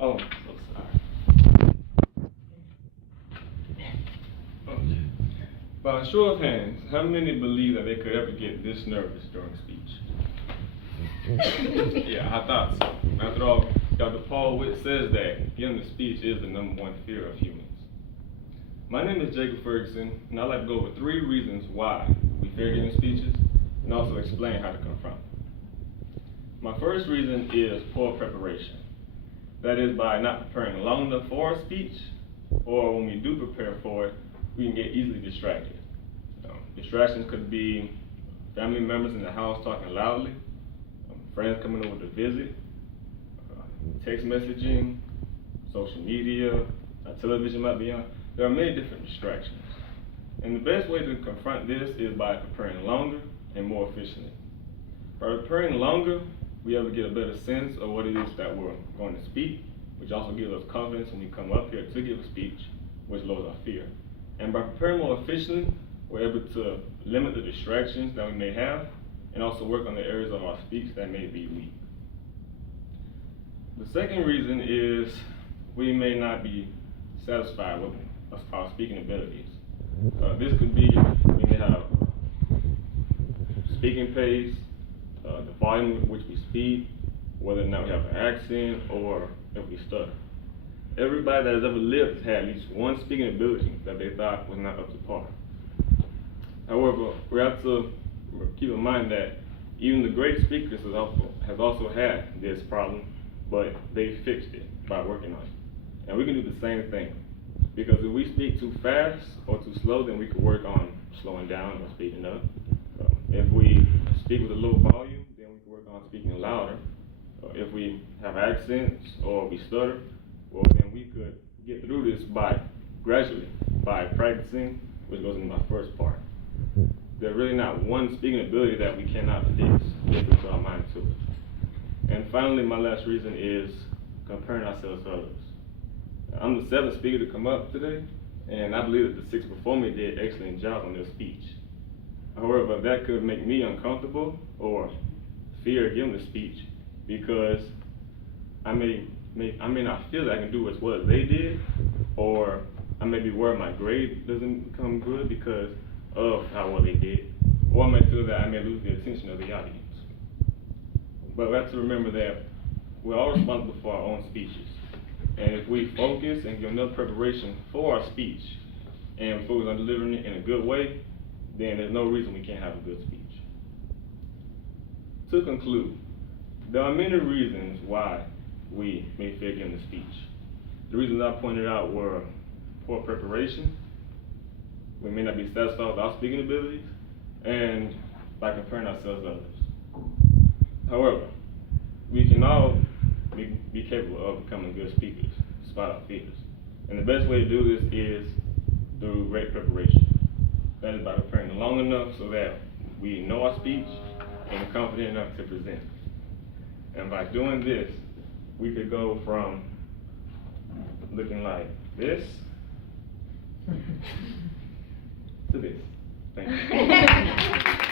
Oh, so sorry. Okay. By a show of hands, how many believe that they could ever get this nervous during speech? Yeah, I thought so. After all, Dr. Paul Witt says that giving a speech is the #1 fear of humans. My name is Jacob Ferguson, and I'd like to go over 3 reasons why we fear giving speeches, and also explain how to confront them. My first reason is poor preparation. That is by not preparing long enough for our speech, or when we do prepare for it, we can get easily distracted. Distractions could be family members in the house talking loudly, friends coming over to visit, text messaging, social media, television might be on. There are many different distractions. And the best way to confront this is by preparing longer and more efficiently. By preparing longer, we able to get a better sense of what it is that we're going to speak, which also gives us confidence when we come up here to give a speech, which lowers our fear. And by preparing more efficiently, we're able to limit the distractions that we may have, and also work on the areas of our speech that may be weak. The second reason is we may not be satisfied with our speaking abilities. This could be we may have speaking pace, the volume with which we speak, whether or not we have an accent, or if we stutter. Everybody that has ever lived has had at least one speaking ability that they thought was not up to par. However, we have to keep in mind that even the great speakers has also had this problem, but they fixed it by working on it. And we can do the same thing, because if we speak too fast or too slow, then we can work on slowing down or speeding up. If we speak with a low volume, then we can work on speaking louder. If we have accents or we stutter, well, then we could get through this gradually by practicing, which goes into my first part. There's really not one speaking ability that we cannot fix if we put our mind to it. And finally, my last reason is comparing ourselves to others. I'm the 7th speaker to come up today, and I believe that the 6 before me did an excellent job on their speech. However, that could make me uncomfortable or fear giving the speech, because I may not feel that I can do as well as they did, or I may be worried my grade doesn't come good because of how well they did, or I may feel that I may lose the attention of the audience. But we have to remember that we're all responsible for our own speeches. And if we focus and give enough preparation for our speech and focus on delivering it in a good way, then there's no reason we can't have a good speech. To conclude, there are many reasons why we may fear giving a speech. The reasons I pointed out were poor preparation, we may not be satisfied with our speaking abilities, and by comparing ourselves to others. However, we can all be capable of becoming good speakers, despite our fears. And the best way to do this is through great preparation. That is by preparing long enough so that we know our speech and are confident enough to present. And by doing this, we could go from looking like this to this. Thank you.